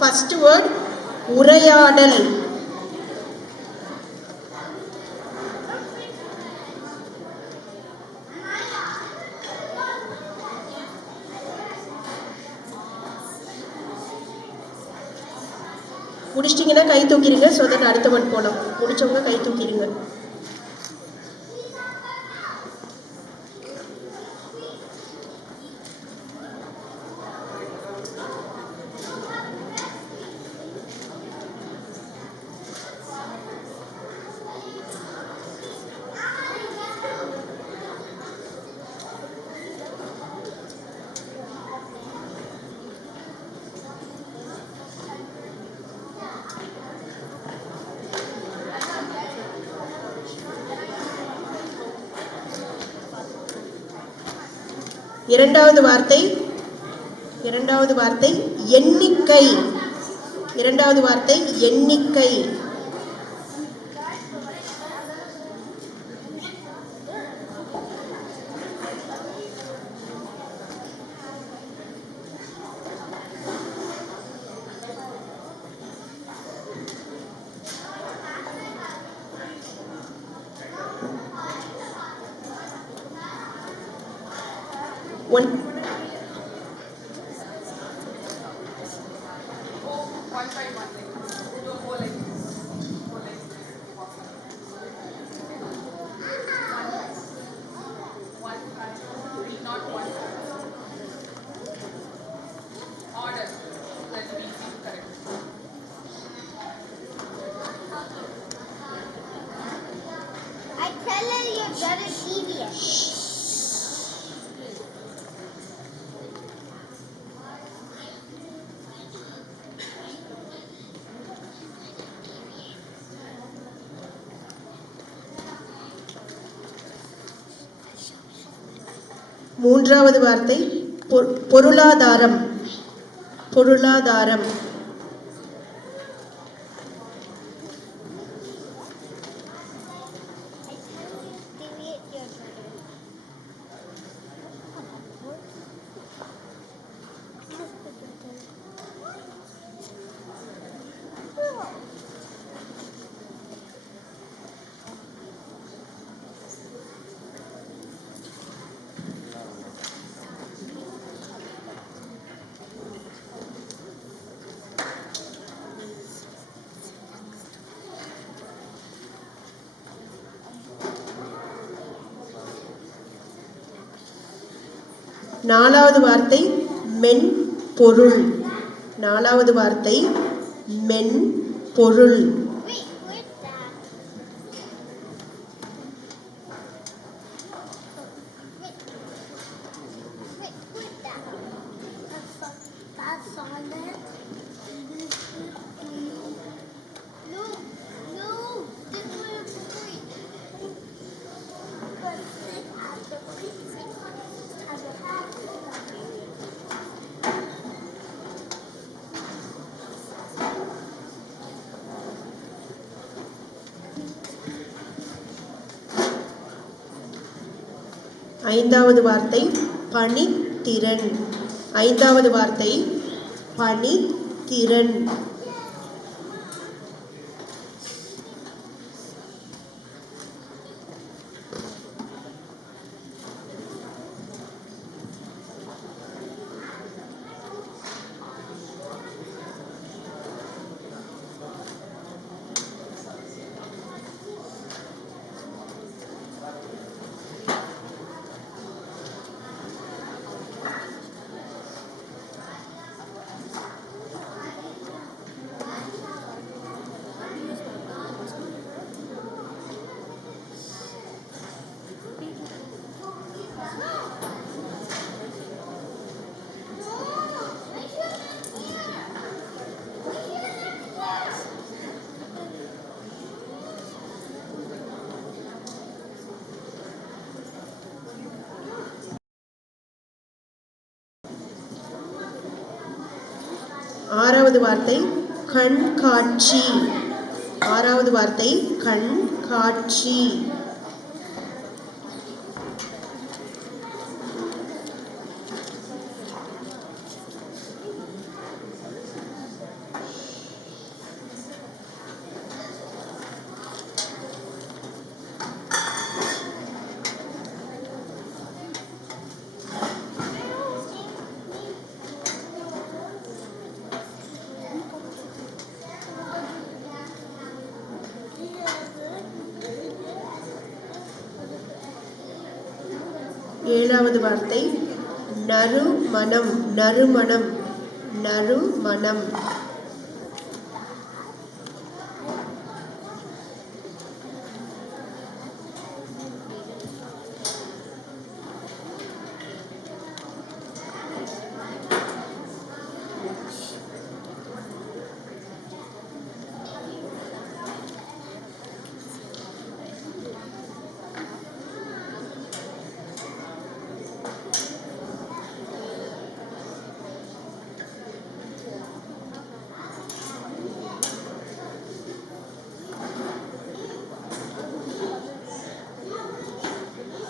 First word உரையாடல். முடிச்சிட்டிங்கன்னா கை தூக்கிடுங்க. So that அடுத்த word போகலாம். முடிச்சவங்க கை தூக்கிடுங்க. இரண்டாவது வார்த்தை எண்ணிக்கை. இரண்டாவது வார்த்தை எண்ணிக்கை. மூன்றாவது வார்த்தை பொருளாதாரம். பொருளாதாரம். நாலாவது வார்த்தை மென்பொருள். நாலாவது வார்த்தை மென்பொருள். ஐந்தாவது வார்த்தை பணித்திறன். ஐந்தாவது வார்த்தை பணித்திறன். ஆறாவது வார்த்தை கண்காட்சி. ஆறாவது வார்த்தை கண்காட்சி. ஏழாவது வார்த்தை நறுமணம். நறுமணம். நறுமணம்.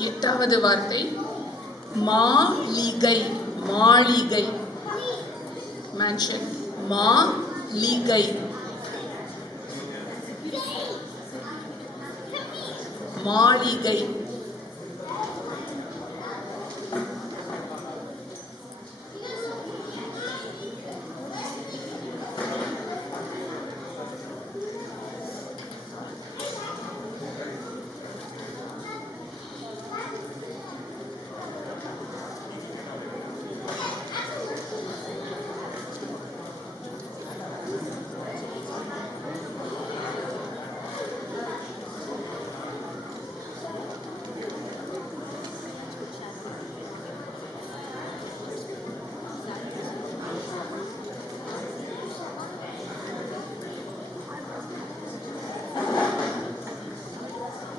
எட்டாவது வார்த்தை மாளிகை. மாளிகை. மேன்ஷன். மாளிகை. மாளிகை.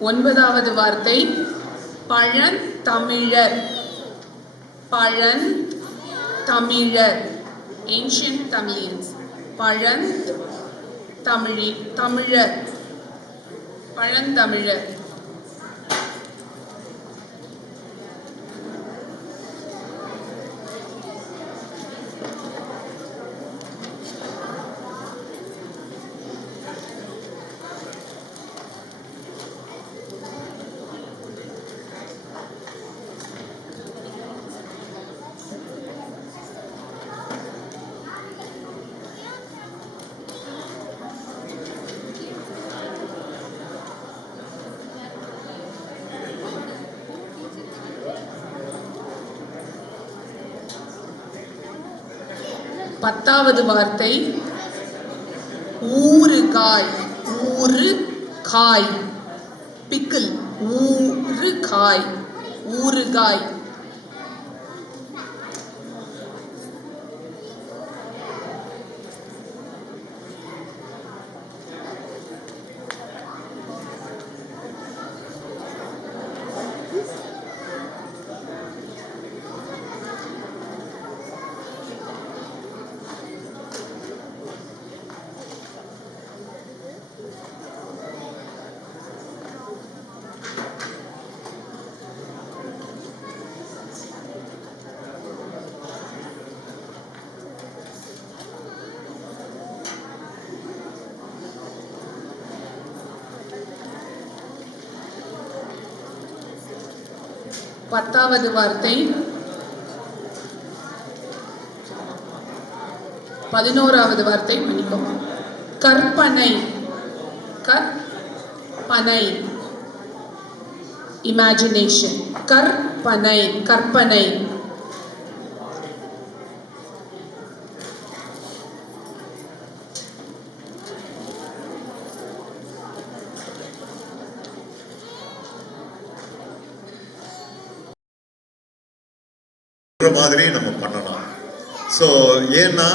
ஒன்பதாவது வார்த்தை பழந்தமிழர். பழந்தமிழர். Ancient Tamilians. தமிழர். பழந்தமிழர். பத்தாவது வார்த்தை ஊறுகாய். ஊறுகாய். பிக்கிள். ஊறுகாய். ஊறுகாய். பத்தாவது வார்த்தை 11வது வார்த்தை மன்னிக்கவும். கற்பனை. கற்பனை. இமேஜினேஷன். கற்பனை. கற்பனை. மாதிரி நம்ம பண்ணலாம். ஸோ ஏன்னா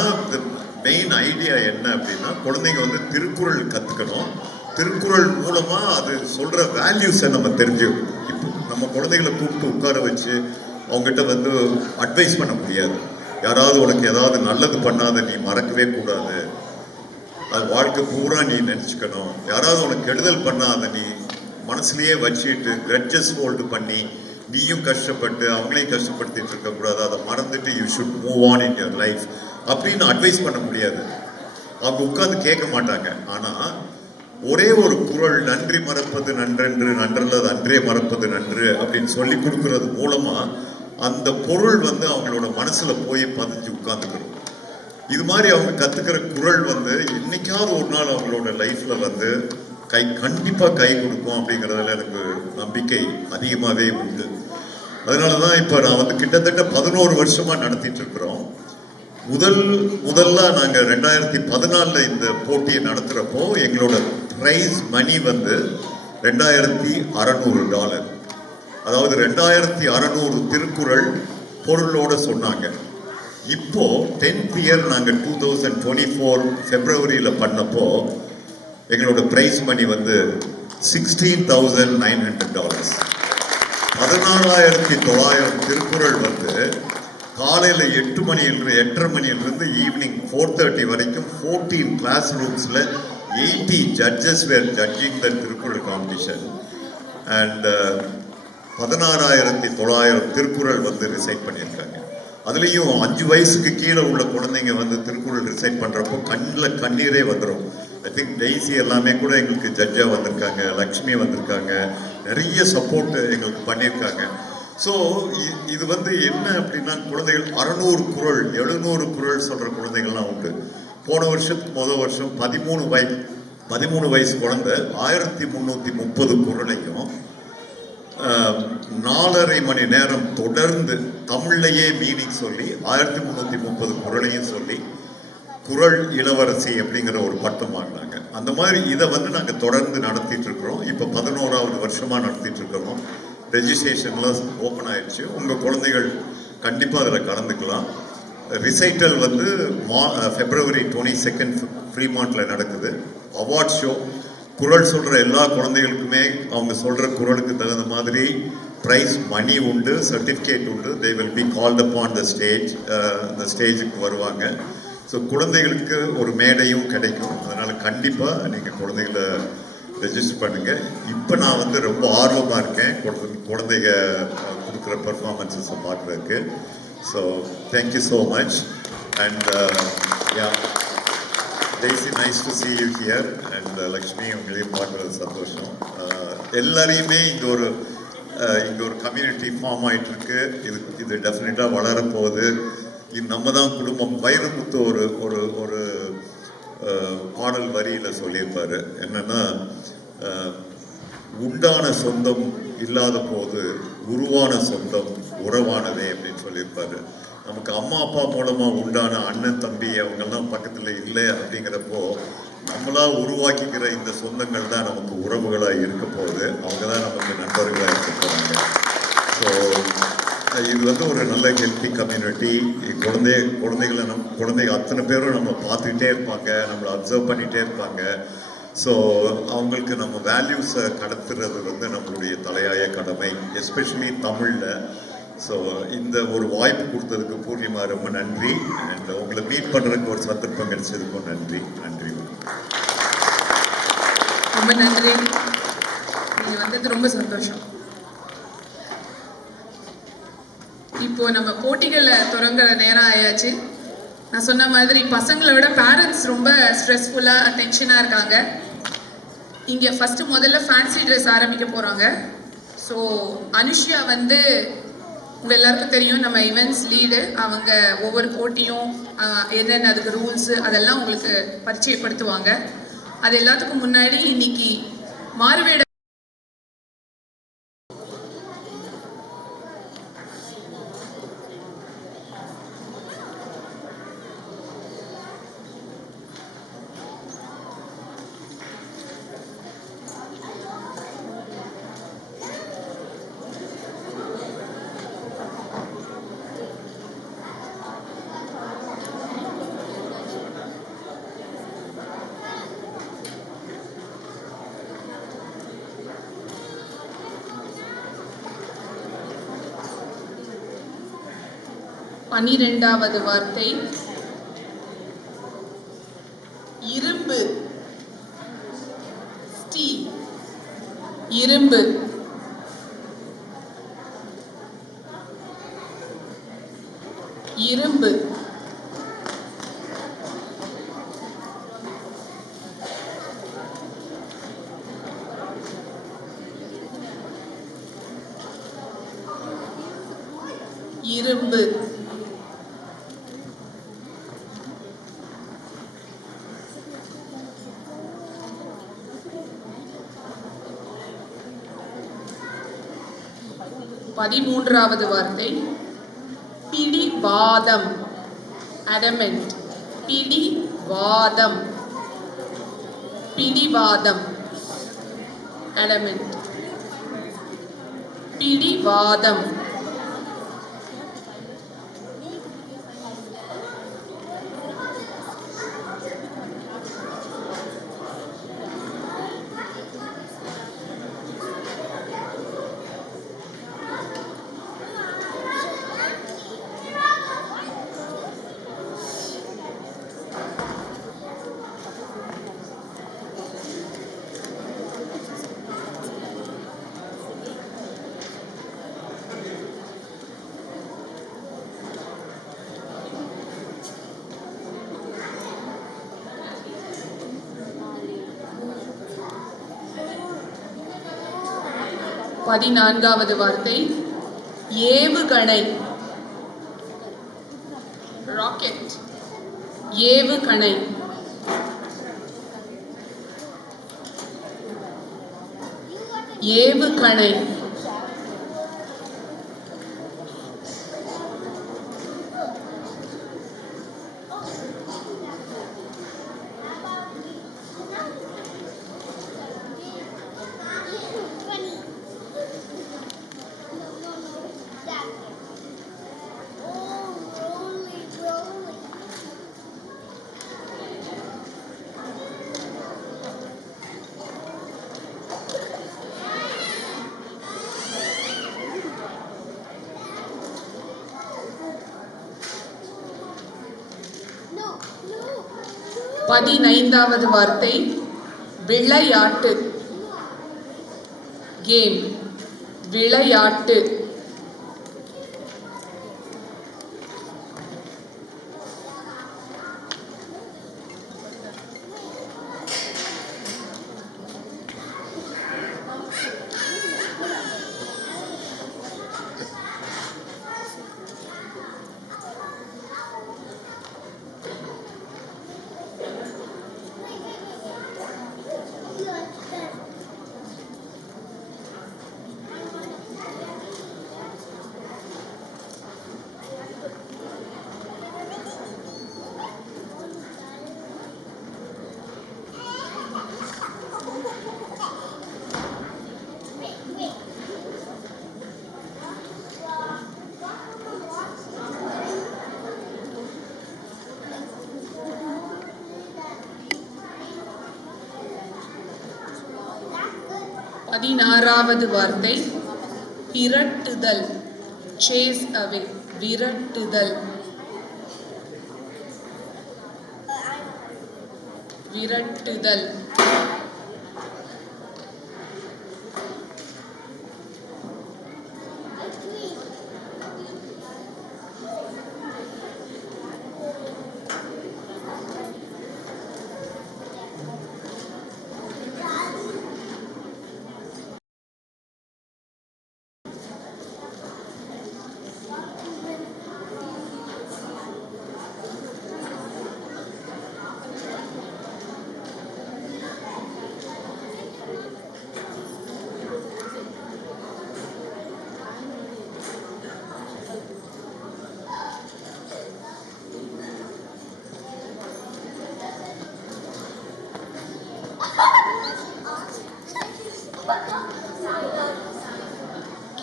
மெயின் ஐடியா என்ன அப்படின்னா குழந்தைங்க வந்து திருக்குறள் கற்றுக்கணும். திருக்குறள் மூலமாக அது சொல்கிற வேல்யூஸை நம்ம தெரிஞ்சுக்கணும். இப்போ நம்ம குழந்தைகளை கூப்பிட்டு உட்கார வச்சு அவங்ககிட்ட வந்து அட்வைஸ் பண்ண முடியாது. யாராவது உனக்கு ஏதாவது நல்லது பண்ணாத நீ மறக்கவே கூடாது, அது வாழ்க்கை பூரா நீ நினச்சிக்கணும். யாராவது உனக்கு கெடுதல் பண்ணாத நீ மனசுலேயே வச்சுட்டு கிரட்ஜஸ் ஹோல்டு பண்ணி நீயும் கஷ்டப்பட்டு அவங்களையும் கஷ்டப்படுத்திட்டு இருக்கக்கூடாது, அதை மறந்துட்டு you should move on in your life அப்படின்னு அட்வைஸ் பண்ண முடியாது. அவங்க உட்காந்து கேட்க மாட்டாங்க. ஆனால் ஒரே ஒரு குறள், நன்றி மறப்பது நன்றென்று, நன்றல்லது அன்றே மறப்பது நன்று அப்படின்னு சொல்லி கொடுக்கறது மூலமாக அந்த பொருள் வந்து அவங்களோட மனசில் போய் பதிஞ்சு உட்காந்துக்கணும். இது மாதிரி அவங்க கற்றுக்கிற குறள் வந்து என்னைக்காவது ஒரு நாள் அவங்களோட லைஃப்பில் வந்து கண்டிப்பாக கை கொடுக்கும் அப்படிங்கிறதுல எனக்கு நம்பிக்கை அதிகமாகவே உண்டு. அதனால தான் இப்போ நான் வந்து கிட்டத்தட்ட 11 வருஷமாக நடத்திட்டு இருக்கிறோம். முதல்ல நாங்கள் 2014 இந்த போட்டியை நடத்துகிறப்போ எங்களோட ப்ரைஸ் மணி வந்து $2,600. அதாவது 2,600 திருக்குறள் பொருளோட சொன்னாங்க. இப்போ 10th இயர் நாங்கள் 2024 ஃபெப்ரவரியில் பண்ணப்போ எங்களோட ப்ரைஸ் மணி வந்து $16,900. 14,900 திருக்குறள் வந்து காலையில் 8:30 மணியிலிருந்து ஈவினிங் 4:30 வரைக்கும் 14 கிளாஸ் ரூம்ஸில் 80 judges were judging the Thirukkural competition. And 16,900 Thirukkural வந்து ரிசைட் பண்ணியிருக்காங்க. அதுலேயும் 5 வயசுக்கு கீழே உள்ள குழந்தைங்க வந்து திருக்குறள் ரிசைட் பண்ணுறப்போ கண்ணில் கண்ணீரே வந்துடும். ஐ திங்க் டெய்ஸி எல்லாமே கூட எங்களுக்கு ஜட்ஜாக வந்திருக்காங்க, லக்ஷ்மி வந்திருக்காங்க, நிறைய சப்போர்ட் எங்களுக்கு பண்ணியிருக்காங்க. ஸோ இது வந்து என்ன அப்படின்னா குழந்தைகள் 600 குறள் 700 குறள் சொல்கிற குழந்தைகள்லாம் உண்டு. போன வருஷத்துக்கு வருஷம் 13 வயசு குழந்தை 1330 குறளையும் 4.5 மணி நேரம் தொடர்ந்து தமிழ்லையே மீனிங் சொல்லி 1330 குறளையும் சொல்லி குறள் இளவரசி அப்படிங்கிற ஒரு பட்டம் வாங்கினாங்க. அந்த மாதிரி இதை வந்து நாங்கள் தொடர்ந்து நடத்திட்டு இருக்கிறோம். இப்போ 11வது வருஷமாக நடத்திட்டு இருக்கிறோம். ரெஜிஸ்ட்ரேஷன்லாம் ஓப்பன் ஆயிடுச்சு. உங்கள் குழந்தைகள் கண்டிப்பாக அதில் கலந்துக்கலாம். ரிசைட்டல் வந்து February 22 ஃப்ரீமான்ட்டில் நடக்குது. அவார்ட் ஷோ, குறள் சொல்கிற எல்லா குழந்தைகளுக்குமே அவங்க சொல்கிற குறளுக்கு தகுந்த மாதிரி ப்ரைஸ் மணி உண்டு, சர்டிஃபிகேட் உண்டு. They will be called upon the stage. அந்த ஸ்டேஜுக்கு வருவாங்க. ஸோ குழந்தைகளுக்கு ஒரு மேடையும் கிடைக்கும். அதனால் கண்டிப்பாக நீங்கள் குழந்தைகளை ரெஜிஸ்டர் பண்ணுங்கள். இப்போ நான் வந்து ரொம்ப ஆர்வமாக இருக்கேன் குழந்தைங்க கொடுக்குற பர்ஃபார்மன்ஸஸை பார்க்குறதுக்கு. So thank you so much. And yeah daisy, nice to see you here. And Lakshmi, உங்களையும் பார்க்குறது சந்தோஷம். எல்லாரையுமே இங்கே ஒரு கம்யூனிட்டி ஃபார்ம் ஆகிட்டுருக்கு. இது டெஃபினட்டாக வளரப்போகுது. இது நம்ம தான் குடும்பம். வைரமுத்து ஒரு பாடல் வரியில் சொல்லியிருப்பார். என்னென்னா, உண்டான சொந்தம் இல்லாத போது உருவான சொந்தம் உறவானதே அப்படின்னு சொல்லியிருப்பார். நமக்கு அம்மா அப்பா மூலமாக உண்டான அண்ணன் தம்பி அவங்கெல்லாம் பக்கத்தில் இல்லை அப்படிங்கிறப்போ நம்மளாக உருவாக்கிக்கிற இந்த சொந்தங்கள் தான் நமக்கு உறவுகளாக இருக்க போகுது. அவங்க தான் நமக்கு நண்பர்களாக இருக்க போகிறாங்க. ஸோ இது வந்து ஒரு நல்ல ஹெல்த்தி கம்யூனிட்டி. குழந்தைகளை அத்தனை பேரும் நம்ம பார்த்துக்கிட்டே இருப்பாங்க, நம்மளை அப்சர்வ் பண்ணிகிட்டே இருப்பாங்க. ஸோ அவங்களுக்கு நம்ம வேல்யூஸை கடத்துறது வந்து நம்மளுடைய தலையாய கடமை, எஸ்பெஷலி தமிழில். ஸோ இந்த ஒரு வாய்ப்பு கொடுத்ததுக்கு பூர்ணிமா ரொம்ப நன்றி. அண்ட் உங்களை மீட் பண்ணுறதுக்கு ஒரு சந்தர்ப்பம் கிடைச்சதுக்கும் நன்றி. ரொம்ப நன்றி. நீங்கள் வந்தது ரொம்ப சந்தோஷம். இப்போ நம்ம போட்டிகளை தொடங்குற நேரம் ஆயாச்சு. நான் சொன்ன மாதிரி பசங்களை விட பேரண்ட்ஸ் ரொம்ப ஸ்ட்ரெஸ்ஃபுல்லாக டென்ஷனாக இருக்காங்க. இங்கே முதல்ல ஃபேன்சி ட்ரெஸ் ஆரம்பிக்க போகிறாங்க. ஸோ அனுஷ்யா வந்து உங்கள் எல்லாருக்கும் தெரியும், நம்ம இவெண்ட்ஸ் லீடு. அவங்க ஒவ்வொரு போட்டியும் என்னென்ன அதுக்கு ரூல்ஸு அதெல்லாம் உங்களுக்கு பரிச்சயப்படுத்துவாங்க. அது எல்லாத்துக்கும் முன்னாடி இன்னைக்கு மாறுவேட பன்னிரெண்டாவது வார்த்தை இரும்பு. ஸ்டீல், இரும்பு. இரும்பு. இரும்பு. 13வது வார்த்தை பிடிவாதம். adamant. பிடிவாதம். பிடிவாதம். adamant. பிடிவாதம். பதினான்காவது வார்த்தை ஏவுகணை. ராக்கெட். ஏவுகணை. ஏவுகணை. பதினைந்தாவது வார்த்தை விளையாட்டு. கேம். விளையாட்டு. பதினாறாவது வார்த்தை விரட்டுதல். சேஸ் அவே. விரட்டுதல். விரட்டுதல்.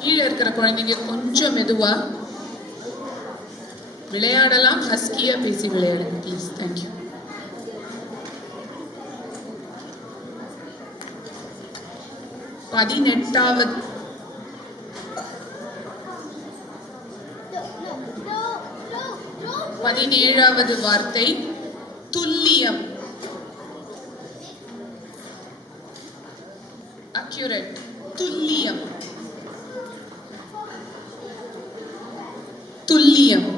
கீழே இருக்கிற குழந்தைங்க கொஞ்சம் மெதுவா விளையாடலாம். ஹஸ்கியா பேசி விளையாடுங்க ப்ளீஸ். தேங்க்யூ. பதினேழாவது வார்த்தை துல்லியம். அக்யூரேட். துல்லியம். துல்லியம்.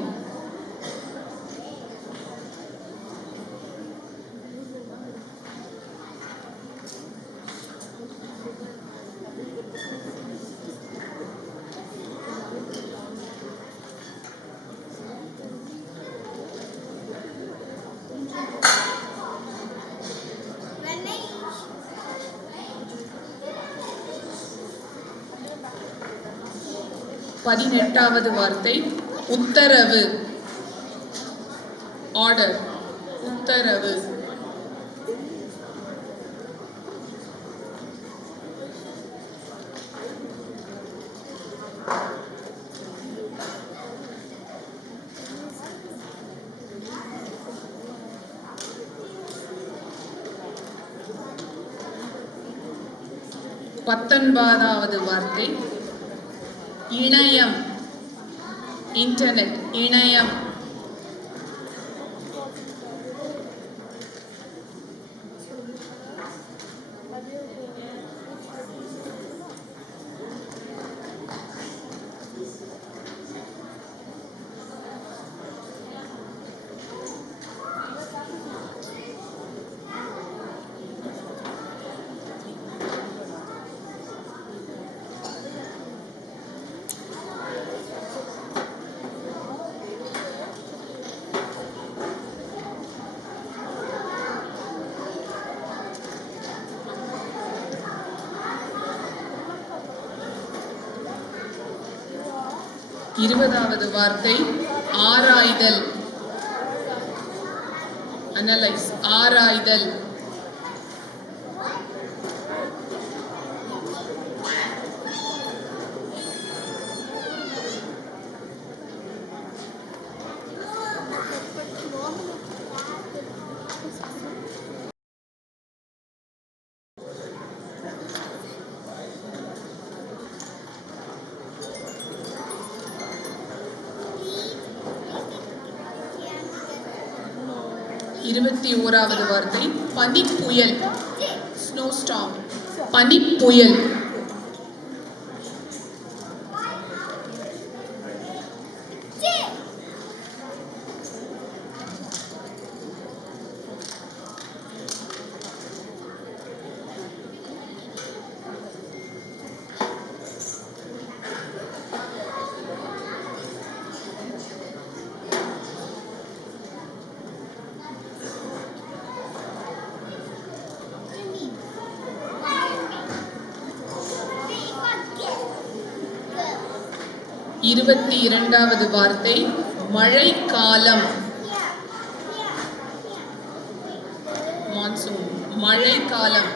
18வது வார்த்தை உத்தரவு. ஆர்டர். உத்தரவு. பத்தொன்பதாவது வார்த்தை இணையம். இன்டர்நெட். இணையம். இருபதாவது வார்த்தை ஆராய்தல். அனலைஸ். ஆராய்தல். இருபத்தி ஓராவது வார்த்தை பனிப்புயல். Snow storm. பனிப்புயல். இருபத்தி இரண்டாவது வார்த்தை மழைக்காலம். மான்சூன். மழைக்காலம்.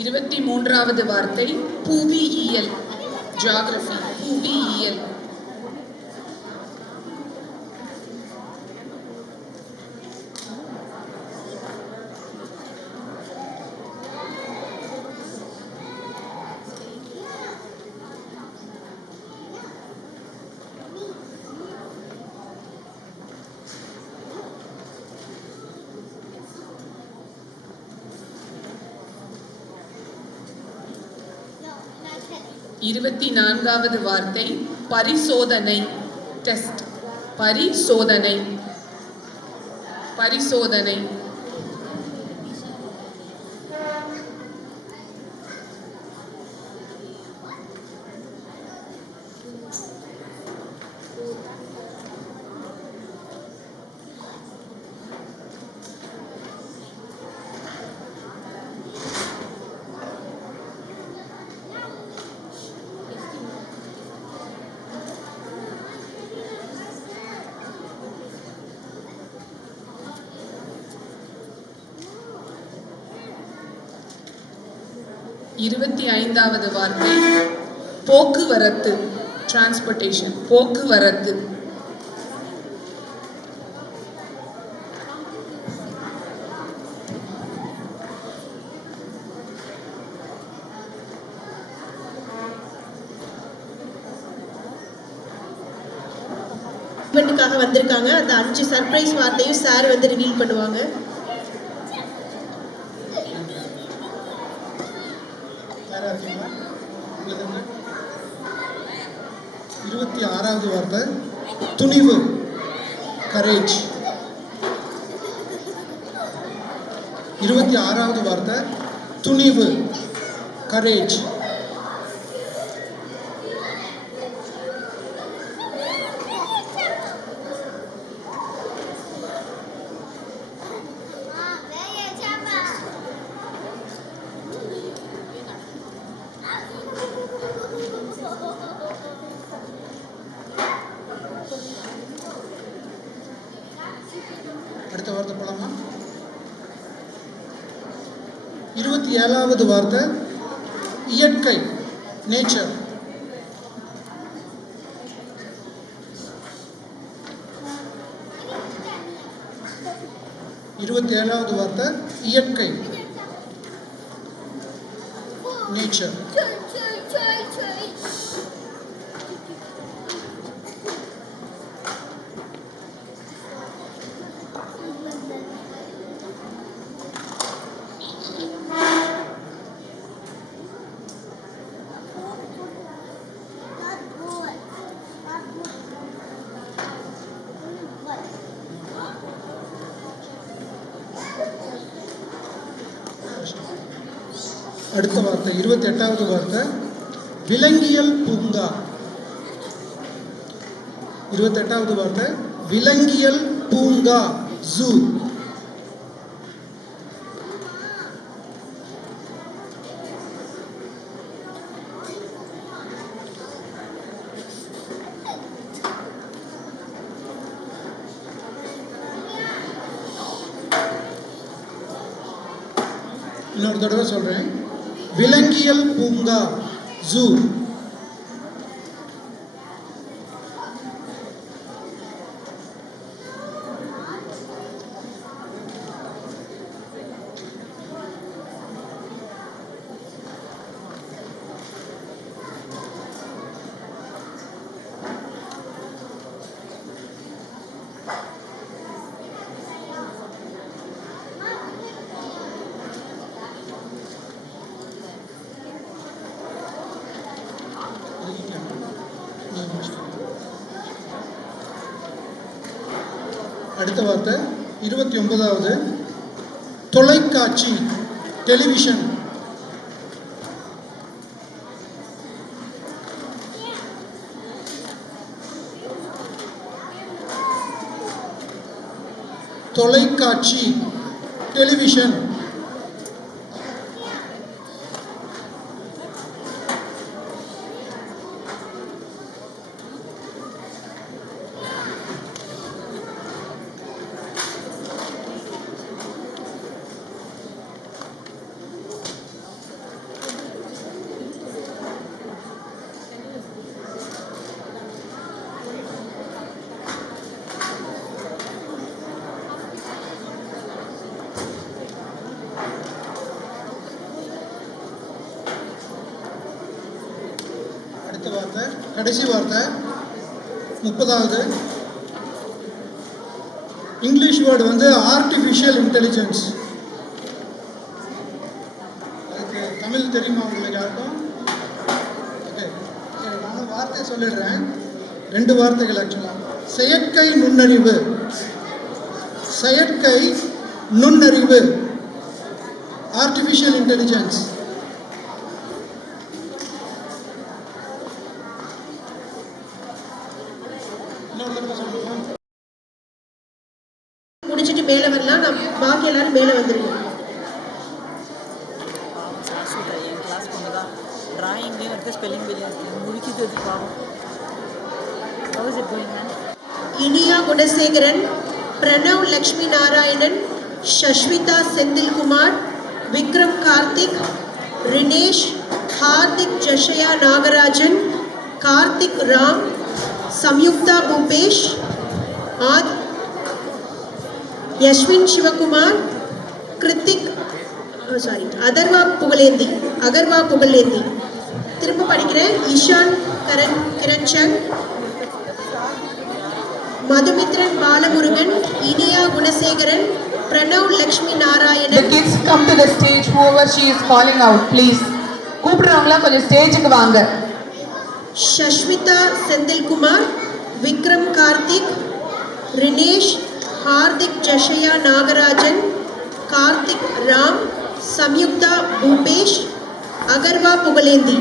இருபத்தி மூன்றாவது வார்த்தை புவியியல். ஜியோகிராஃபி. புவியியல். இருபத்தி நான்காவது வார்த்தை பரிசோதனை. டெஸ்ட். பரிசோதனை. பரிசோதனை. இருபத்தி ஐந்தாவது வார்த்தை போக்குவரத்து. டிரான்ஸ்போர்ட்டேஷன். போக்குவரத்து. ஈவெண்ட்டுக்காக வந்திருக்காங்க. அந்த 5 சர்ப்ரைஸ் வார்த்தையும் சார் வந்து ரிவீல் பண்ணுவாங்க. 26வது வார்த்தை துணிவு, கரேஜ். 26வது வார்த்தை துணிவு, கரேஜ். அடுத்த வார்த்தை போலாமா? 27வது வார்த்தை இயற்கை, நேச்சர். 27வது வார்த்தை இயற்கை, நேச்சர். அடுத்த வார்த்தை 28வது வார்த்தை விலங்கியல் பூங்கா. 28வது வார்த்தை விலங்கியல் பூங்கா, ஜூ. இன்னொரு தடவை சொல்றேன், விலங்கியல் பூங்கா, ஜூ. அடுத்த வார்த்தை 29வது தொலைக்காட்சி, டெலிவிஷன். தொலைக்காட்சி, டெலிவிஷன். அடுத்த வார்த்தை, கடைசி வார்த்தை 30வது இங்கிலீஷ் வேர்டு வந்து ஆர்டிஃபிஷியல் இன்டெலிஜென்ஸ். அதுக்கு தமிழ் தெரியுமா உங்களுக்கு யாருக்கும்? ஓகே, சரி, நான் வார்த்தை சொல்லிடுறேன். 2 வார்த்தைகள் ஆக்சுவலாக. செயற்கை நுண்ணறிவு, செயற்கை நுண்ணறிவு, ஆர்டிஃபிஷியல் இன்டெலிஜென்ஸ். முடிச்சிட்டு மேலே வரலாம். நான் பாக்கி எல்லாரும் மேலே வந்துருங்க. என் கிளாஸ் பொண்ணு தான் ட்ராயிங்லேயும் இருக்குது, ஸ்பெல்லிங்லேயும் இருக்குது. முடிக்கிது அது பாவம். How is it going, man? Iniya Gunasekaran, Pranav Lakshmi Narayanan, ஷஷ்விதா Senthilkumar, Vikram Karthik, Rinesh, Hardik ஜஷயா Nagarajan, Karthik Ram, Samyuktha Bhupesh, Yashwin Sivakumar, Hrithik, அகர்வா Pugazhendhi. திரும்ப படிக்கிறேன். Ishan கிரண்சந்த், மதுமித்ரன் Balamurugan, Iniya Gunasekaran, Pranav Lakshmi Narayanan. The kids come to the stage, whoever she is calling out, please. கூப்பிடுறவங்களாம் கொஞ்சம் ஸ்டேஜுக்கு வாங்க. ஷஷ்மிதா செந்தில்குமார், விக்ரம் கார்த்திக், ரினேஷ், ஹார்திக் ஜஷயா நாகராஜன், கார்த்திக் ராம், சம்யுக்தா பூபேஷ், அகர்வா புகழேந்தி.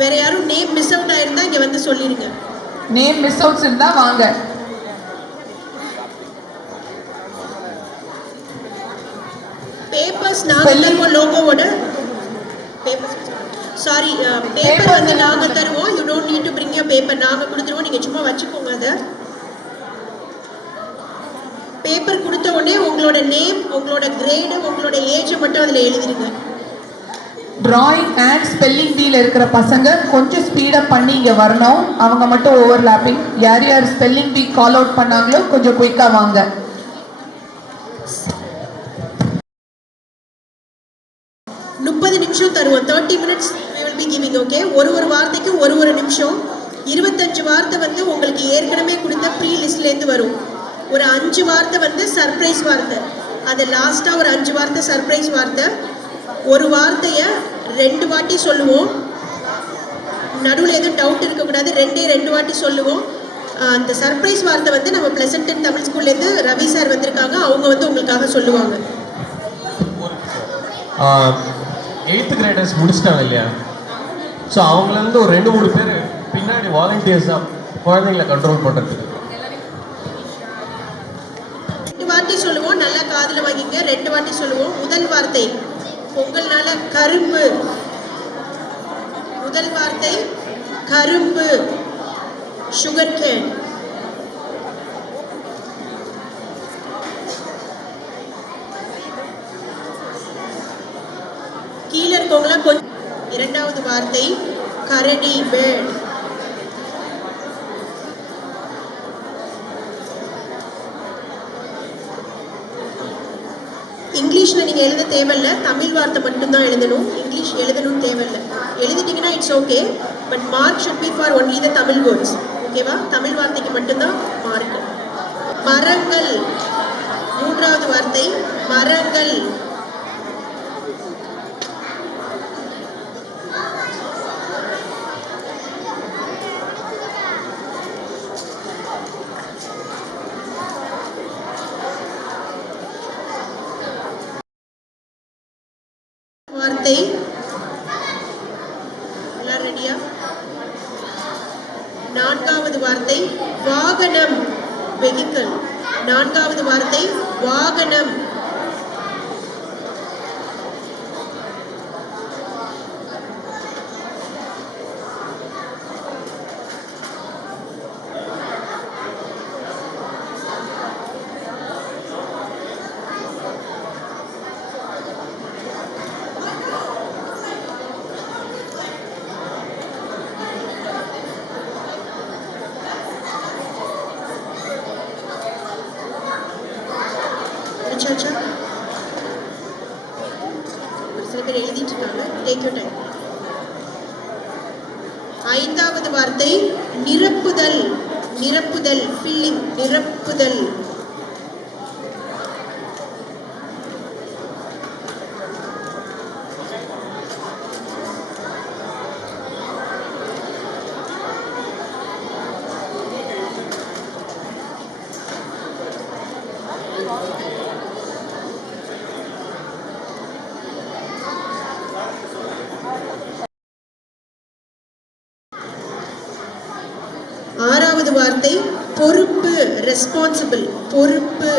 வேற யாரும் நேம் மிஸ் அவுட் ஆயிருந்தா இங்க வந்து சொல்லிருங்க. நேம் மிஸ் அவுட்ஸ் இருந்தா வாங்க. பேப்பர்ஸ் நாங்க தருவோம் லோகோவோட. சாரி, பேப்பர் வந்து நாங்க தருவோம். You don't need to bring your paper. நாங்க கொடுத்துருவோம், நீங்க சும்மா வச்சுக்கோங்க. அதை பேப்பர் கொடுத்த உடனே உங்களோட நேம், உங்களோட கிரேடு, உங்களோட ஏஜை மட்டும் அதில் எழுதிருங்க. டிராயிங் அண்ட் ஸ்பெல்லிங் பீல இருக்கிற பசங்க கொஞ்சம் ஸ்பீடப் பண்ணி இங்க வரணும். அவங்க மட்டும் ஓவர்லாப்பிங். யார் யார் ஸ்பெல்லிங் பீ கால் அவுட் பண்ணாங்களோ கொஞ்சம் குயிக்கா வாங்க. நிமிஷம் தருவோம். 30 minutes we will be giving. Okay, ஒரு வார்த்தைக்கு ஒரு நிமிஷம். 25 வார்த்தை வந்து உங்களுக்கு ஏற்கனவே கொடுத்த ப்ரீ லிஸ்ட்லேருந்து வரும். ஒரு 5 வார்த்தை வந்து சர்ப்ரைஸ் வார்த்தை. அது லாஸ்ட்டாக ஒரு 5 வார்த்தை சர்ப்ரைஸ் வார்த்தை. ஒரு வார்த்தையை 2 வாட்டி சொல்லுவோம். நடுவில் எதுவும் டவுட் இருக்கக்கூடாது. 2 வாட்டி சொல்லுவோம். அந்த சர்ப்ரைஸ் வார்த்தை வந்து நம்ம பிளசன்டன் தமிழ் ஸ்கூல்லேருந்து ரவி சார் வந்திருக்காங்க. அவங்க வந்து உங்களுக்காக சொல்லுவாங்க. 8th graders முடிச்சிட்டாங்க இல்லையா? ஸோ அவங்களேருந்து ஒரு 2-3 பேர் பின்னாடி வாலண்டியர்ஸாக குழந்தைங்களை கண்ட்ரோல் பண்ணுறதுக்கு 2 வாட்டி சொல்லுவோம். நல்லா காதில் வாங்கிங்க. 2 வாட்டி சொல்லுவோம். முதல் வார்த்தை பொங்கல்னால கரும்பு. முதல் வார்த்தை கரும்பு. Sugar cane. கீழே இருக்கவங்களாம் கொஞ்சம். இரண்டாவது வார்த்தை கரடி, பேர்ட். இங்கிலீஷில் நீங்கள் எழுத தேவையில்லை. தமிழ் வார்த்தை மட்டும்தான் எழுதணும். இங்கிலீஷ் எழுதணும்னு தேவையில்லை. எழுதிட்டிங்கன்னா it's okay. But mark should be for only the Tamil words. ஓகேவா? தமிழ் வார்த்தைக்கு மட்டும்தான் மார்க். மரங்கள். மூன்றாவது வார்த்தை மரங்கள். வார்த்தை. எல்லாம் ரெடியா? நான்காவது வார்த்தை வாகனம், வெஹிக்கிள். நான்காவது வார்த்தை வாகனம். முடிச்சாச்சா? ஒரு சில பேர் எழுதிட்டு இருக்காங்க. Take your time. ஐந்தாவது வார்த்தை நிரப்புதல். நிரப்புதல், ஃபில்லிங். நிரப்புதல். ஆறாவது வார்த்தை பொறுப்பு, ரெஸ்பான்சிபிள். பொறுப்பு.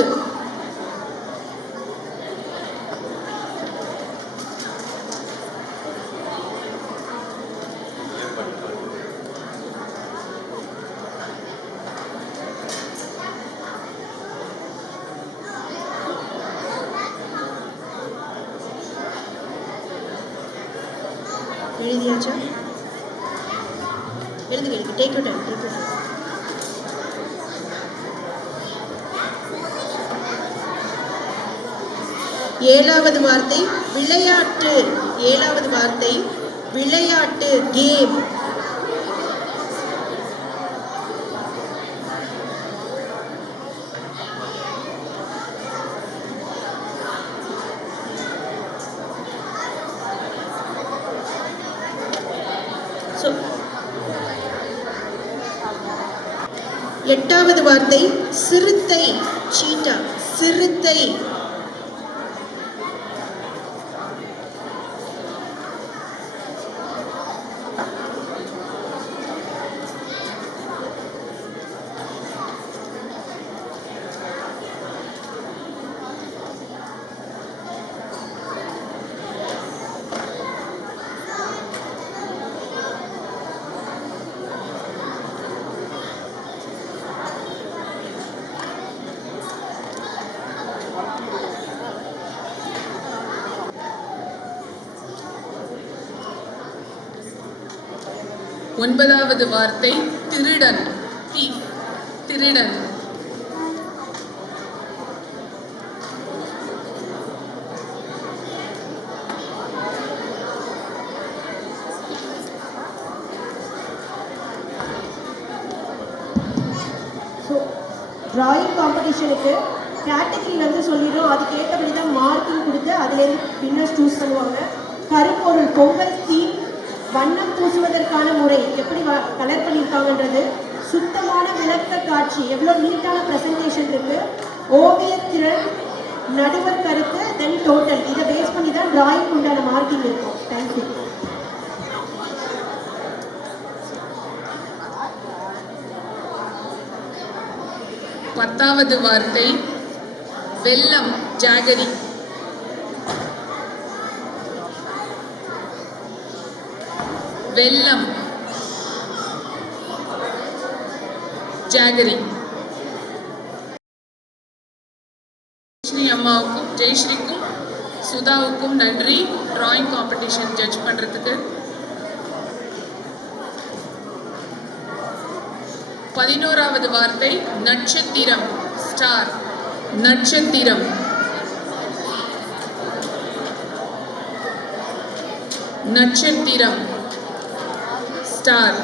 எழுதியாச்சா? எழுதுங்க. Take your time. Take your time. ஏழாவது வார்த்தை விளையாட்டு. ஏழாவது வார்த்தை விளையாட்டு, கேம். 8வது வார்த்தை சிறுத்தை. சீட்டா. சிறுத்தை. ஒன்பதாவது வார்த்தை திருடன். தீஃப். திருடன். ஸோ ட்ராயிங் காம்படிஷனுக்கு கேட்டகரி வந்து சொல்லிடும், அதுக்கு ஏற்றபடி தான் மார்க்கிங் கொடுத்து அதுலேருந்து வின்னர்ஸ் சூஸ் பண்ணுவாங்க. கருப்பொருள் பொங்கல் தீம், வண்ணம் பூசுவதற்கான முறை எப்படி கலர் பண்ணியிருக்காங்கன்றது, சுத்தமான விளக்க காட்சி, எவ்வளோ நீட்டான ப்ரெசன்டேஷன் இருக்குது, ஓவியத்திறன், நடுவர் கருத்து, தென் டோட்டல். இதை பேஸ் பண்ணி தான் ட்ராயிங் உண்டான மார்க்கிங் இருக்கும். தேங்க்யூ. பத்தாவது வார்த்தை வெள்ளம். ஜாகரி. வெள்ளம். ஜாகரி. ஜெயஸ்ரீ அம்மாவுக்கும் ஜெயஸ்ரீக்கும் சுதாவுக்கும் நன்றி டிராயிங் காம்படிஷன் ஜட்ஜ் பண்றதுக்கு. 11வது வார்த்தை நட்சத்திரம். ஸ்டார். நட்சத்திரம். நட்சத்திரம். ஸ்டார்.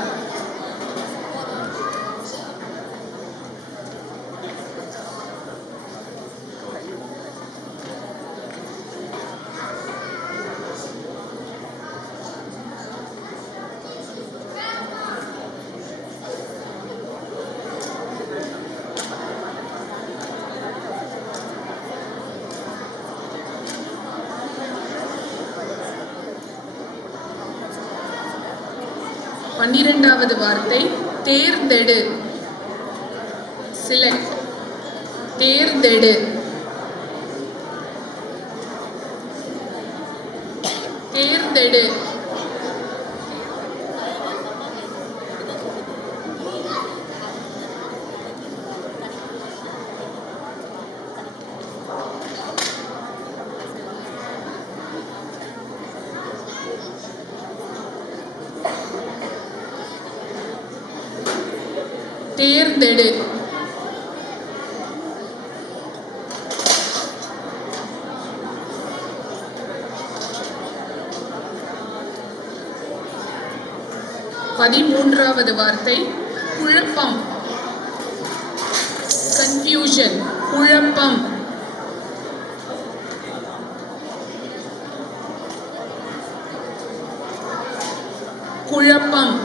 பன்னிரெண்டாவது வார்த்தை தேர்ந்தெடு. சிலெக்ட். தேர்ந்தெடு. தேர்ந்தெடு. தேர்ந்தெடு. பதிமூன்றாவது வார்த்தை குழப்பம். கன்ஃபியூஷன். குழப்பம். குழப்பம்.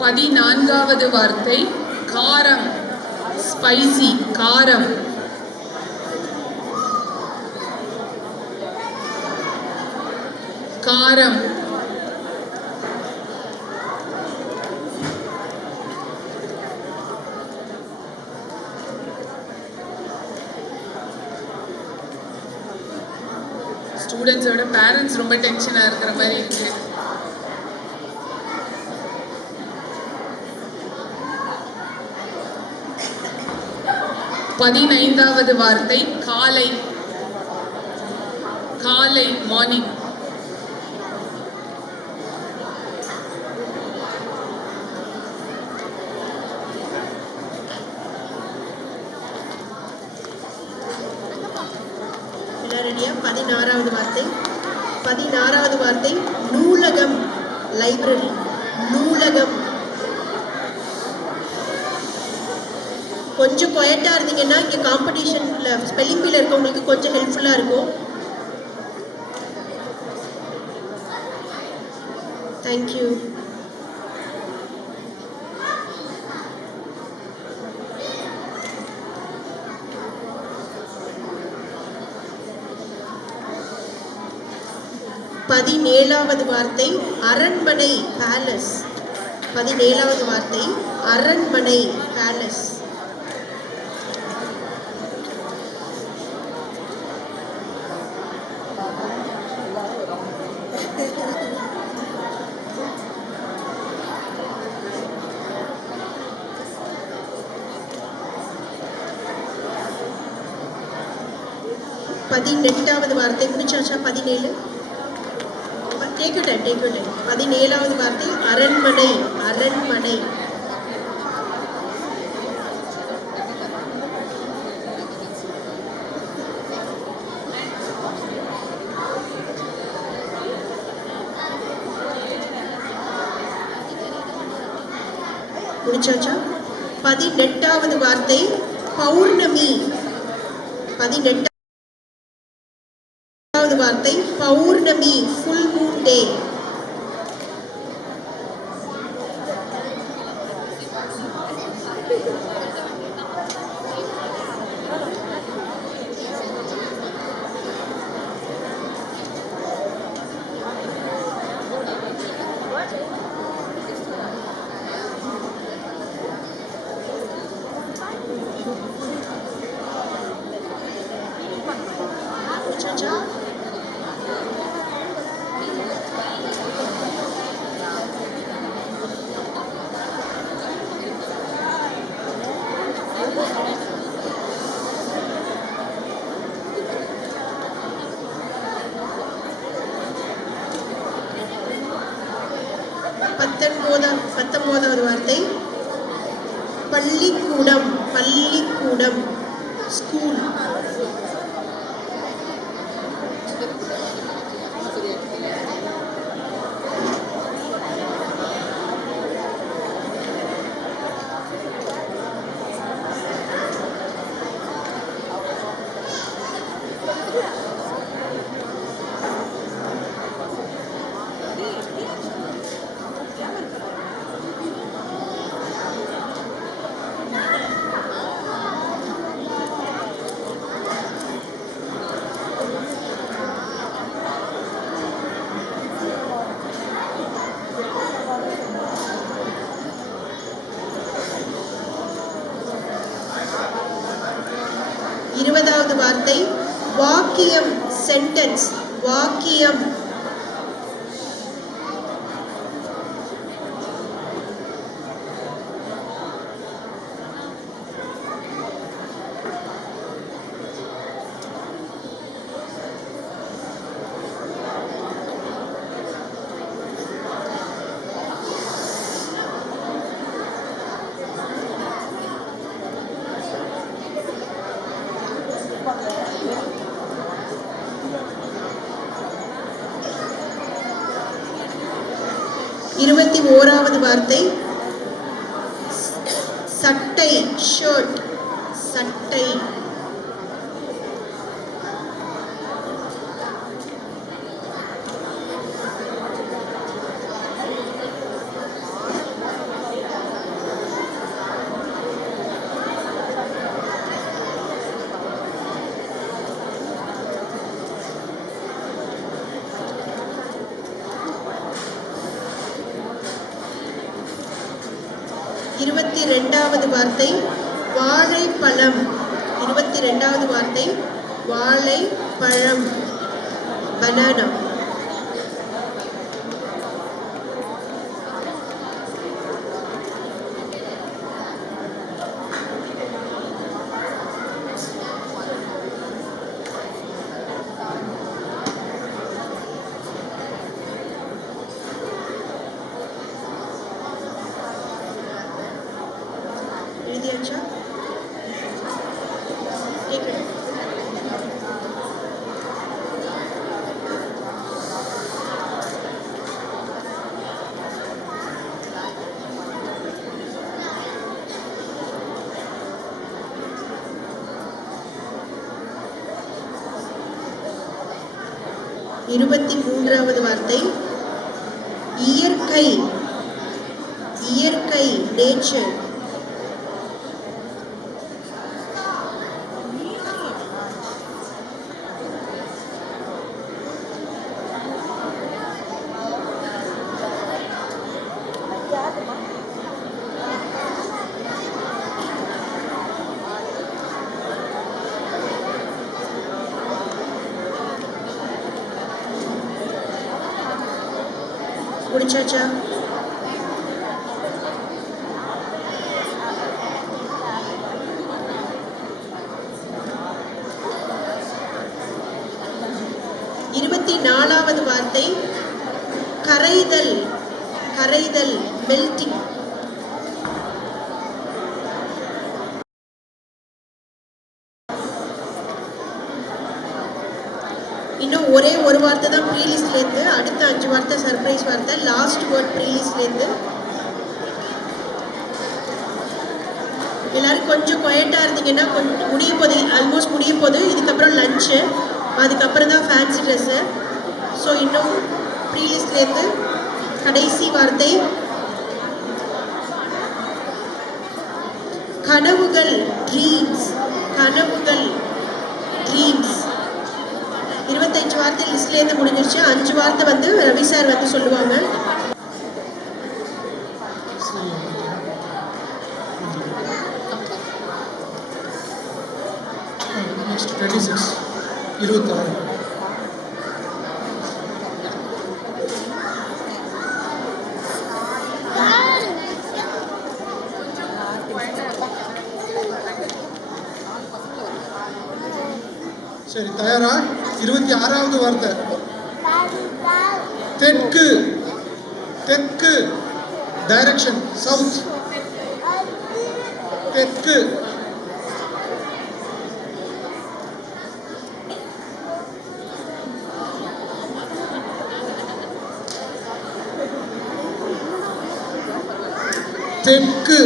பதினான்காவது வார்த்தை காரம். ஸ்பைசி. காரம். காரம். ஸ்டூடெண்ட்ஸோட பேரண்ட்ஸ் ரொம்ப டென்ஷனா இருக்கிற மாதிரி இருக்கு. பதினைந்தாவது வார்த்தை காலை. காலை. மார்னிங். எல்லாம் ரெடியா? 16வது வார்த்தை. 16வது வார்த்தை நூலகம், லைப்ரரி, நூலகம். கொஞ்சம் குவைட்டா இருந்தீங்கன்னா இங்கே காம்படிஷன்ல ஸ்பெல்லிங் பீல இருக்கவங்களுக்கு கொஞ்சம் ஹெல்ப்ஃபுல்லா இருக்கும். தேங்க்யூ. பதினேழாவது வார்த்தை அரண்மனை, பேலஸ். 17வது வார்த்தை அரண்மனை, பேலஸ். பதினெட்டாவது வார்த்தை முடிச்சாச்சா? 17. Take you time, take you time. 17வது வார்த்தை அரண்மனை, அரண்மனை. முடிச்சாச்சா? 18வது வார்த்தை பௌர்ணமி. 18வது வார்த்தை பௌர்ணமி, ஃபுல் மூன் டே. முடிச்சாச்சா? பத்தொன்பதாவது வார்த்தை பள்ளிக்கூடம், பள்ளிக்கூடம், ஸ்கூல். இருபதாவது வார்த்தை வாக்கியம், சென்டென்ஸ், வாக்கியம். இருபத்தி ஓராவது வார்த்தை சட்டை, ஷர்ட், சட்டை. இருபத்தி ரெண்டாவது வார்த்தை வாழைப்பழம். 22வது வார்த்தை வாழைப்பழம், பனானா. எழுதியாச்சா? 23வது வார்த்தை இயற்கை. இயற்கை, நேச்சர். முடிச்சாச்சா? இருபத்தி 4வது வார்த்தை கரைதல். கரைதல், மெல்டிங். இன்னும் ஒரே ஒரு வார்த்தை தான் ப்ரீலிஸ்ட்லேருந்து. அடுத்த 5 வார்த்தை சர்ப்ரைஸ் வார்த்தை. லாஸ்ட் வேர்ட் ப்ரீலிஸ்ட்லேருந்து. எல்லாரும் கொஞ்சம் குவைட்டாக இருந்தீங்கன்னா கொஞ்சம் முடிய போகுது, ஆல்மோஸ்ட் முடிய போகுது. இதுக்கப்புறம் லஞ்சு, அதுக்கப்புறம் தான் ஃபேன்சி ட்ரெஸ்ஸு. ஸோ இன்னும் ப்ரீலிஸ்ட்லேருந்து கடைசி வார்த்தை கனவுகள், ட்ரீம்ஸ். கனவுகள், ட்ரீம்ஸ். 25 வார்த்தை லிஸ்ட்லேருந்து முடிஞ்சிருச்சு. 5 வார்த்தை வந்து ரவி சார் வந்து சொல்லுவாங்க. நெக்ஸ்ட் 26 26. சரி, தயாரா? 26வது வார்த்தை தெற்கு. தெற்கு, டைரக்ஷன், சவுத். தெற்கு. தெற்கு,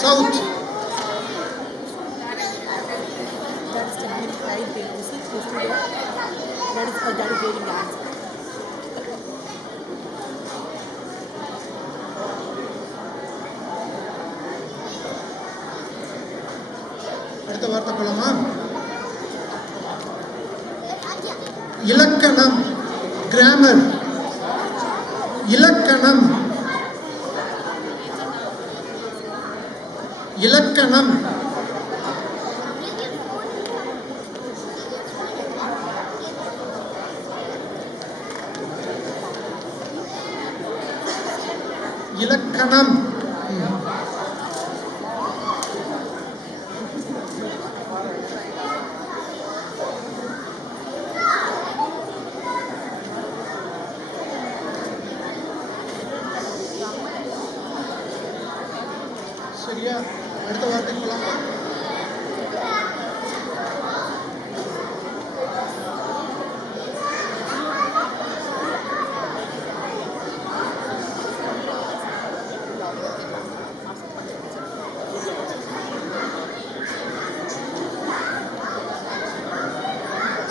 சவுத். அடுத்த வார்த்தை போலாமா? இலக்கணம், கிராமர். இலக்கணம். இலக்கணம். இலக்கணம். சரியா? அடுத்த வார்த்தை போலாமா?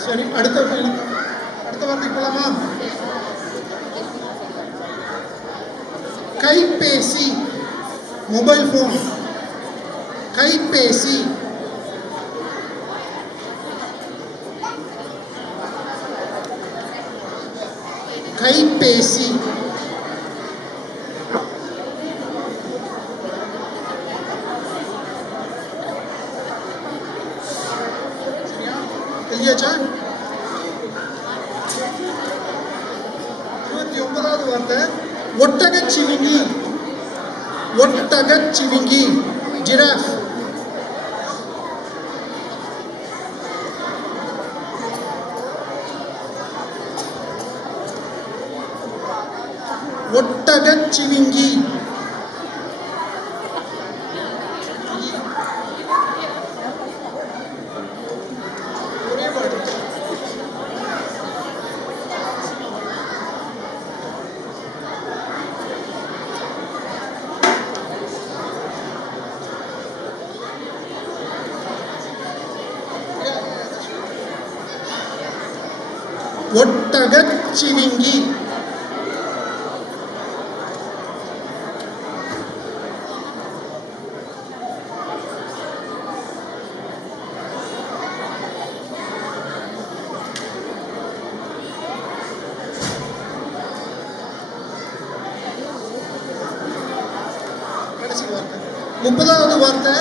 சரி, அடுத்த வார்த்தை போலாமா? கைபேசி, மொபைல் போன். கைபேசி. கைபேசி. சரியா? எழுதியாச்சா? 29வது வார்த்தை ஒட்டகச்சிவிங்கி. ஒட்டகச்சிவிங்கி, ஜிராஃப். ஒட்டகச்சிவிங்கி. ஒரே வார்த்தை. ஒட்டகச் சிவிங்கி. கடைசி வார்த்தை 30வது வார்த்தை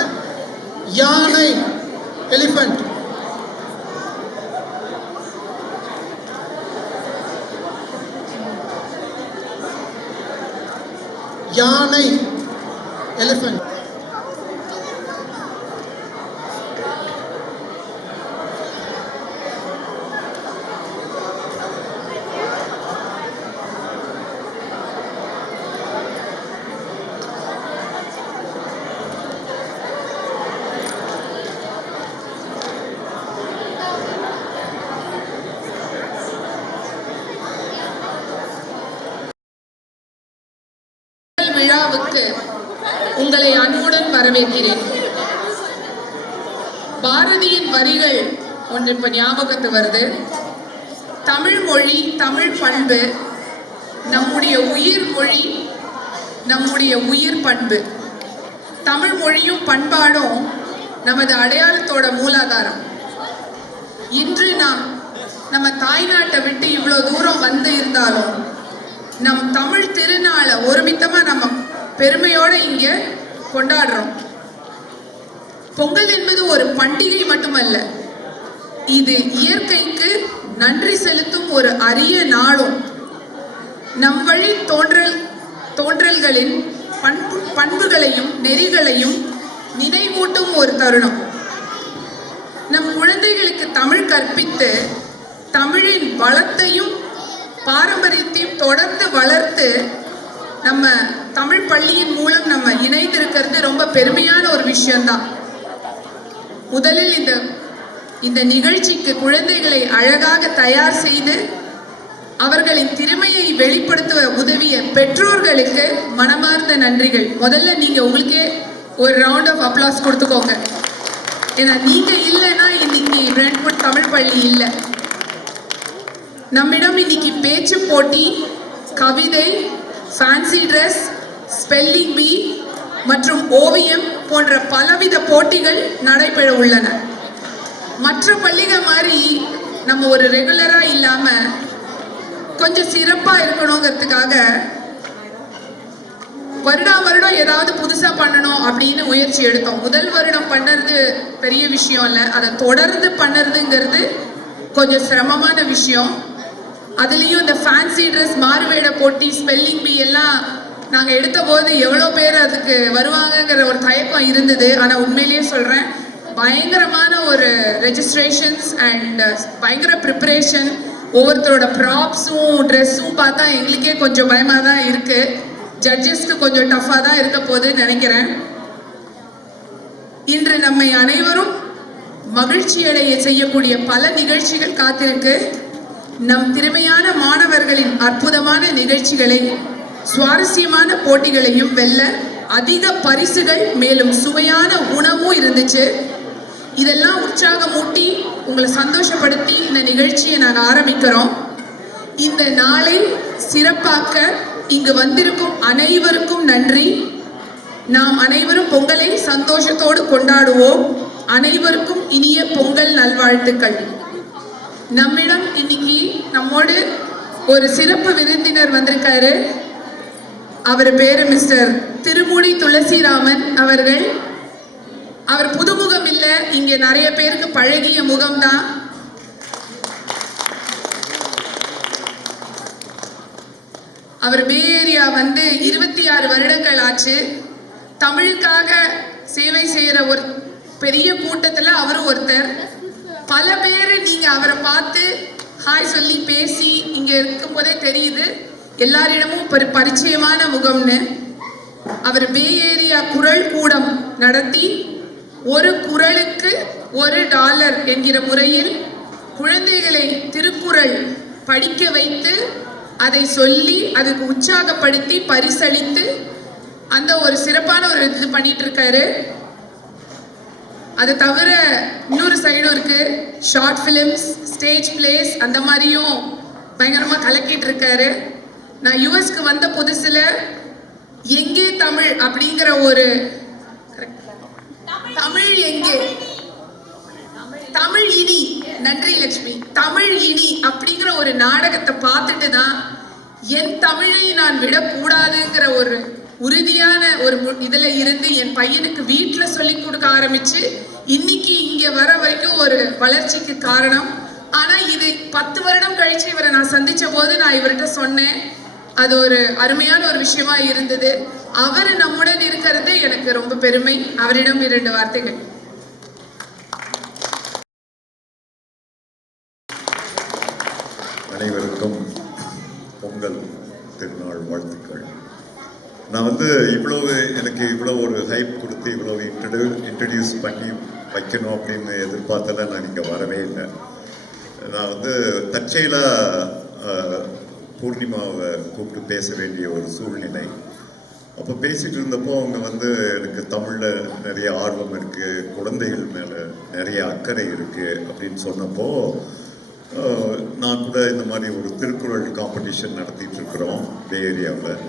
யானை, எலிஃபண்ட். யானை, எலிஃபண்ட். விழாவுக்கு உங்களை அன்புடன் வரவேற்கிறேன். பாரதியின் வரிகள் ஒன்று இப்ப ஞாபகத்து வருது. தமிழ் மொழி, தமிழ் பண்பு நம்முடைய உயிர் மொழி, நம்முடைய உயிர் பண்பு. தமிழ் மொழியும் பண்பாடும் நமது அடையாளத்தோட மூலாதாரம். இன்று நாம் நம்ம தாய்நாட்டை விட்டு இவ்வளோ தூரம் வந்து இருந்தாலும் நம் தமிழ் திருநாளை ஒருமித்தமா நம்ம பெருமையோட இங்க கொண்டாடுறோம். பொங்கல் என்பது ஒரு பண்டிகை மட்டுமல்ல, இது இயற்கைக்கு நன்றி செலுத்தும் ஒரு அரிய நாளும் நம் வழி தோன்றல்களின் பண்புகளையும் நெறிகளையும் நினைவூட்டும் ஒரு தருணம். நம் குழந்தைகளுக்கு தமிழ் கற்பித்து தமிழின் வளத்தையும் பாரம்பரியத்தையும் தொடர்ந்து வளர்த்து நம்ம தமிழ் பள்ளியின் மூலம் நம்ம இணைந்திருக்கிறது ரொம்ப பெருமையான ஒரு விஷயம்தான். முதலில் இந்த நிகழ்ச்சிக்கு குழந்தைகளை அழகாக தயார் செய்து அவர்களின் திறமையை வெளிப்படுத்த உதவிய பெற்றோர்களுக்கு மனமார்ந்த நன்றிகள். முதல்ல நீங்க உங்களுக்கே ஒரு ரவுண்ட் ஆஃப் அப்ளாஸ் கொடுத்துக்கோங்க. ஏன்னா நீங்க இல்லைன்னா இன்னைக்கு பிரெண்ட்வுட் தமிழ் பள்ளி இல்லை. நம்மிடம் இன்னைக்கு பேச்சு போட்டி, கவிதை, ஃபேன்சி ட்ரெஸ், ஸ்பெல்லிங் பீ மற்றும் ஓவியம் போன்ற பலவித போட்டிகள் நடைபெற உள்ளன. மற்ற பள்ளிகள் மாதிரி நம்ம ஒரு ரெகுலரா இல்லாம கொஞ்சம் சிறப்பா இருக்கணுங்கிறதுக்காக வருடம் ஏதாவது புதுசா பண்ணணும் அப்படின்னு முயற்சி எடுத்தோம். முதல் வருடம் பண்ணறது பெரிய விஷயம் இல்லை, அதை தொடர்ந்து பண்ணறதுங்கிறது கொஞ்சம் சிரமமான விஷயம். அதுலேயும் இந்த ஃபேன்சி ட்ரெஸ், மாறுவேட போட்டி, ஸ்பெல்லிங் பீ எல்லாம் நாங்கள் எடுத்த போது எவ்வளோ பேர் அதுக்கு வருவாங்கங்கிற ஒரு தயக்கம் இருந்தது. ஆனால் உண்மையிலேயே சொல்கிறேன், பயங்கரமான ஒரு ரெஜிஸ்ட்ரேஷன்ஸ் அண்ட் பயங்கர ப்ரிப்பரேஷன். ஒவ்வொருத்தரோட ப்ராப்ஸும் ட்ரெஸ்ஸும் பார்த்தா எங்களுக்கே கொஞ்சம் பயமாக தான் இருக்குது. ஜட்ஜஸ்க்கு கொஞ்சம் டஃப்பாக தான் இருக்க போகுதுன்னு நினைக்கிறேன். இன்று நம்மை அனைவரும் மகிழ்ச்சியடைய செய்யக்கூடிய பல நிகழ்ச்சிகள் காத்திருக்கு. நம் திறமையான மாணவர்களின் அற்புதமான நிகழ்ச்சிகளை, சுவாரஸ்யமான போட்டிகளையும் வெல்ல அதிக பரிசுகள், மேலும் சுவையான உணவும் இருந்துச்சு. இதெல்லாம் உற்சாகமூட்டி உங்களை சந்தோஷப்படுத்தி இந்த நிகழ்ச்சியை நாங்கள் ஆரம்பிக்கிறோம். இந்த நாளை சிறப்பாக்க இங்கு வந்திருக்கும் அனைவருக்கும் நன்றி. நாம் அனைவரும் பொங்கலை சந்தோஷத்தோடு கொண்டாடுவோம். அனைவருக்கும் இனிய பொங்கல் நல்வாழ்த்துக்கள். நம்மிடம் இன்னைக்கு நம்மோடு ஒரு சிறப்பு விருந்தினர் வந்திருக்காரு. அவர் பேரு மிஸ்டர் திருமுடி துளசிராமன் அவர்கள். அவர் புதுமுகம் இல்லை, இங்கே நிறைய பேருக்கு பழகிய முகம்தான். அவர் பே ஏரியா வந்து 26 வருடங்கள் ஆச்சு. தமிழுக்காக சேவை செய்யற ஒரு பெரிய கூட்டத்தில் அவரும் ஒருத்தர். பல பேர் நீங்க அவரை பார்த்து ஹாய் சொல்லி பேசி இங்க இருக்கும் போதே தெரியுது எல்லாரிடமும் பரிச்சயமான முகம்னு. அவர் பே ஏரியா குரல் கூடம் நடத்தி ஒரு குரலுக்கு $1 என்கிற முறையில் குழந்தைகளை திருக்குறள் படிக்க வைத்து அதை சொல்லி அதுக்கு உற்சாகப்படுத்தி பரிசளித்து அந்த ஒரு சிறப்பான ஒரு இது பண்ணிட்டு இருக்காரு. அது தவிர இன்னொரு சைடும் இருக்கு, ஷார்ட் ஃபிலிம்ஸ், ஸ்டேஜ் பிளேஸ், அந்த மாதிரியும் பயங்கரமா கலக்கிட்டு இருக்காரு. நான் யுஎஸ்க்கு வந்த புதுசுல எங்கே தமிழ் அப்படிங்கிற ஒரு தமிழ் எங்கே தமிழ் இனி, நன்றி லட்சுமி, தமிழ் இனி அப்படிங்கிற ஒரு நாடகத்தை பார்த்துட்டு தான் என் தமிழை நான் விடக்கூடாதுங்கிற ஒரு உறுதியான ஒரு இதுல இருந்து என் பையனுக்கு வீட்டுல சொல்லி கொடுக்க ஆரம்பிச்சு இன்னைக்கு இங்க வர வரைக்கும் ஒரு வளர்ச்சிக்கு காரணம். ஆனா இது 10 வருடம் கழிச்சு இவரை நான் சந்திச்ச போது நான் இவர்கிட்ட சொன்னேன், அது ஒரு அருமையான ஒரு விஷயமா இருந்தது. அவர் நம்முடன் இருக்கிறது எனக்கு ரொம்ப பெருமை. அவரிடம் 2 வார்த்தைகள். அனைவருக்கும் பொங்கல் திருநாள் வாழ்த்துக்கள். நான் வந்து எனக்கு இவ்வளோ ஒரு ஹைப் கொடுத்து இவ்வளோ இன்ட்ரடியூஸ் பண்ணி வைக்கணும் அப்படின்னு எதிர்பார்த்தல நான் இங்கே வரவே இல்லை. நான் வந்து தற்செயலாக பூர்ணிமாவை கூப்பிட்டு பேச வேண்டிய ஒரு சூழ்நிலை. அப்போ பேசிகிட்டு இருந்தப்போ அவங்க வந்து எனக்கு தமிழில் நிறைய ஆர்வம் இருக்குது, குழந்தைகள் மேலே நிறைய அக்கறை இருக்குது அப்படின்னு சொன்னப்போ நான் கூட இந்த மாதிரி ஒரு திருக்குறள் காம்படிஷன் நடத்திட்டு இருக்கிறோம் பே ஏரியாவில்.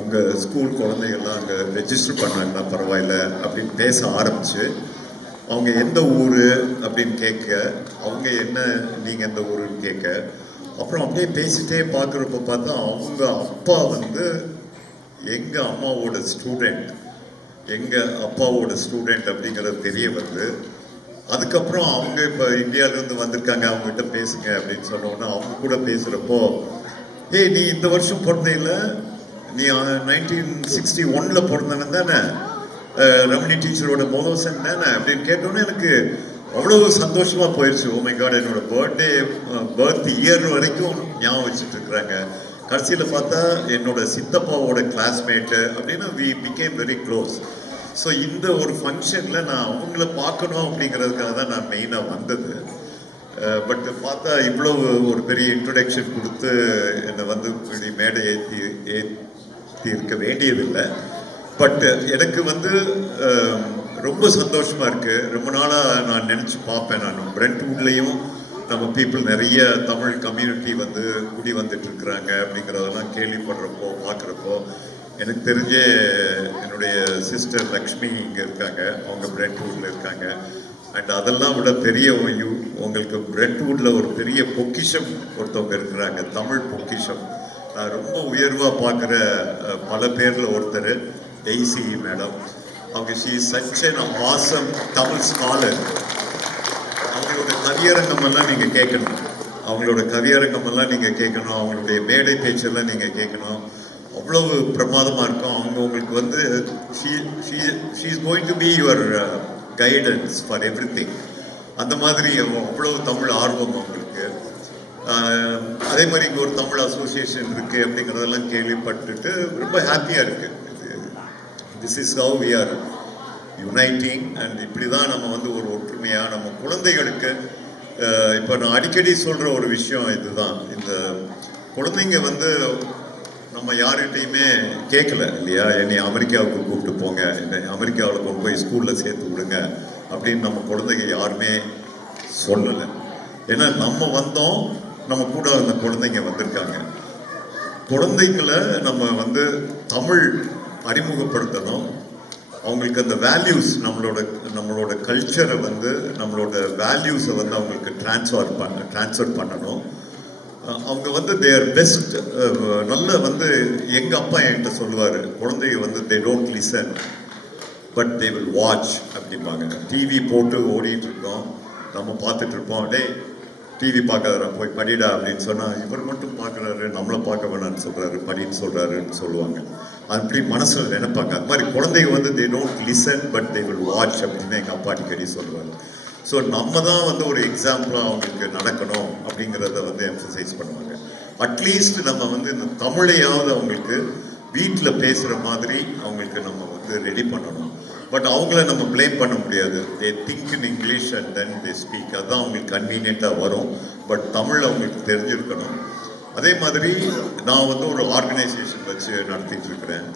உங்கள் ஸ்கூல் குழந்தைகள்லாம் அங்கே ரெஜிஸ்டர் பண்ணாங்கன்னா பரவாயில்ல அப்படின்னு பேச ஆரம்பிச்சு, அவங்க எந்த ஊர் அப்படின்னு கேட்க, அவங்க என்ன நீங்கள் எந்த ஊருன்னு கேட்க, அப்புறம் அப்படியே பேசிட்டே பார்க்குறப்ப பார்த்தா அவங்க அப்பா வந்து எங்கள் அம்மாவோட ஸ்டூடெண்ட், எங்கள் அப்பாவோட ஸ்டூடெண்ட் அப்படிங்கிறது தெரிய வந்து, அதுக்கப்புறம் அவங்க இப்போ இந்தியாவிலேருந்து வந்திருக்காங்க, அவங்ககிட்ட பேசுங்க அப்படின்னு சொன்னோன்னா அவங்க கூட பேசுகிறப்போ, ஏய் நீ இந்த வருஷம் பிறந்தையில் நீ 1961 பிறந்தவன் தானே, ரமணி டீச்சரோட மோதோசன் தானே அப்படின்னு கேட்டோன்னே எனக்கு அவ்வளோ சந்தோஷமாக போயிடுச்சு. ஓ மை காட், என்னோட பர்த் இயர் வரைக்கும் ஞாபகம் வச்சுட்டு இருக்கிறாங்க. கடைசியில் பார்த்தா என்னோட சித்தப்பாவோட கிளாஸ்மேட்டு அப்படின்னு we become very close. So இந்த ஒரு ஃபங்க்ஷனில் நான் அவங்கள பார்க்கணும் அப்படிங்கிறதுக்காக தான் நான் மெயினாக வந்தது. பட் பார்த்தா இவ்வளோ ஒரு பெரிய இன்ட்ரொடக்ஷன் கொடுத்து என்னை வந்து இப்படி மேடை ஏற்றி இருக்க வேண்டியதில்லை. பட் எனக்கு வந்து ரொம்ப சந்தோஷமாக இருக்குது. ரொம்ப நாளாக நான் நினச்சி பார்ப்பேன், நான் பிரெண்ட்வுட்லேயும் நம்ம பீப்புள் நிறைய தமிழ் கம்யூனிட்டி வந்து குடி வந்துட்டு இருக்கிறாங்க அப்படிங்கிறதெல்லாம் கேள்விப்படுறப்போ பார்க்குறப்போ எனக்கு தெரிஞ்ச என்னுடைய சிஸ்டர் லக்ஷ்மி இங்கே இருக்காங்க, அவங்க பிரெண்ட்வுட்டில் இருக்காங்க. அண்ட் அதெல்லாம் விட பெரிய உங்களுக்கு பிரெண்ட்வுட்டில் ஒரு பெரிய பொக்கிஷம் ஒருத்தவங்க இருக்கிறாங்க, தமிழ் பொக்கிஷம். நான் ரொம்ப உயர்வாக பார்க்குற பல பேரில் ஒருத்தர் டெய்சி மேடம். அவங்க she such an awesome Tamil scholar. அவங்களோட கவியரங்கமெல்லாம் நீங்கள் கேட்கணும், அவங்களோட கவியரங்கமெல்லாம் நீங்கள் கேட்கணும், அவங்களுடைய மேடை பேச்செல்லாம் நீங்கள் கேட்கணும். அவ்வளவு பிரமாதமாக இருக்கும். அவங்க உங்களுக்கு வந்து she is going to be your guidance for every thing. அந்த மாதிரி அவ்வளவு தமிழ் ஆர்வம் அவங்களுக்கு. அதே மாதிரி இங்கே ஒரு தமிழ் அசோசியேஷன் இருக்குது அப்படிங்கிறதெல்லாம் கேள்விப்பட்டுட்டு ரொம்ப ஹாப்பியாக இருக்குது. This is how we are uniting. And இப்படி தான் நம்ம வந்து ஒரு ஒற்றுமையாக நம்ம குழந்தைகளுக்கு இப்போ நான் அடிக்கடி சொல்கிற ஒரு விஷயம் இதுதான். இந்த குழந்தைங்க வந்து நம்ம யார்கிட்டையுமே கேட்கல இல்லையா, என்னை அமெரிக்காவுக்கு கூப்பிட்டு போங்க, என்னை அமெரிக்காவில் கொண்டு போய் ஸ்கூலில் சேர்த்து விடுங்க அப்படின்னு நம்ம குழந்தைங்க யாருமே சொல்லலை. ஏன்னா நம்ம வந்தோம், நம்ம கூட அந்த குழந்தைங்க வந்திருக்காங்க. குழந்தைங்களை நம்ம வந்து தமிழ் அறிமுகப்படுத்தணும், அவங்களுக்கு அந்த வேல்யூஸ் நம்மளோட கல்ச்சரை வந்து நம்மளோட வேல்யூஸை வந்து அவங்களுக்கு ட்ரான்ஸ்ஃபர் பண்ணணும். அவங்க வந்து தேர் பெஸ்ட். நல்ல வந்து எங்கள் அப்பா என்கிட்ட சொல்லுவார், குழந்தைங்க வந்து they don't listen but they will watch அப்படிம்பாங்க. டிவி போட்டு ஓடிட்டு இருக்கோம், நம்ம பார்த்துட்டு இருப்போம், டே டிவி பார்க்காதரா போய் படிடா அப்படின்னு சொன்னால் இவர் மட்டும் பார்க்குறாரு, நம்மளை பார்க்க வேணான்னு சொல்கிறாரு, படின்னு சொல்கிறாருன்னு சொல்லுவாங்க. அப்படி மனசில் நினைப்பாங்க. அது மாதிரி குழந்தைங்க வந்து they don't listen but they will watch அப்படின்னு எங்கள் அப்பா அடிக்கடி சொல்லுவாங்க. ஸோ நம்ம தான் வந்து ஒரு எக்ஸாம்பிளாக அவங்களுக்கு நடக்கணும் அப்படிங்கிறத வந்து எம்ஃபசைஸ் பண்ணுவாங்க. அட்லீஸ்ட் நம்ம வந்து இந்த தமிழையாவது அவங்களுக்கு வீட்டில் பேசுகிற மாதிரி அவங்களுக்கு நம்ம வந்து ரெடி பண்ணணும். பட் அவங்கள நம்ம ப்ளேம் பண்ண முடியாது. They think in English and then they speak. அதுதான் அவங்களுக்கு கன்வீனியண்ட்டாக வரும். பட் தமிழ் அவங்களுக்கு தெரிஞ்சிருக்கணும். அதே மாதிரி நான் வந்து ஒரு ஆர்கனைசேஷன் வச்சு நடத்திட்டு இருக்கிறேன்.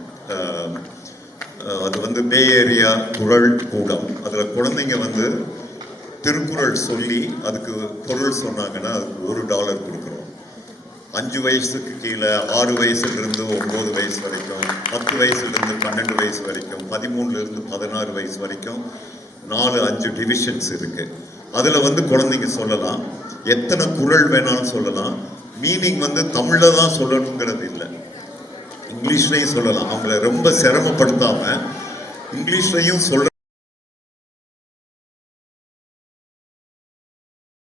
அது வந்து பே ஏரியா குரல் கூடம். அதில் குழந்தைங்க வந்து திருக்குறள் சொல்லி அதுக்கு பொருள் சொன்னாங்கன்னா அதுக்கு $1 கொடுக்குறோம். 5 வயசுக்கு கீழே 6 வயசுலேருந்து 9 வயசு வரைக்கும், 10 வயசுலேருந்து 12 வயசு வரைக்கும், 13லேருந்து 16 வயசு வரைக்கும் 4-5 டிவிஷன்ஸ் இருக்கு. அதில் வந்து குழந்தைங்க சொல்லலாம், எத்தனை குறள் வேணாலும் சொல்லலாம். மீனிங் வந்து தமிழில் தான் சொல்லணுங்கிறது இல்லை, இங்கிலீஷ்லையும் சொல்லலாம். அவங்கள ரொம்ப சிரமப்படுத்தாமல் இங்கிலீஷ்லையும் சொல்ற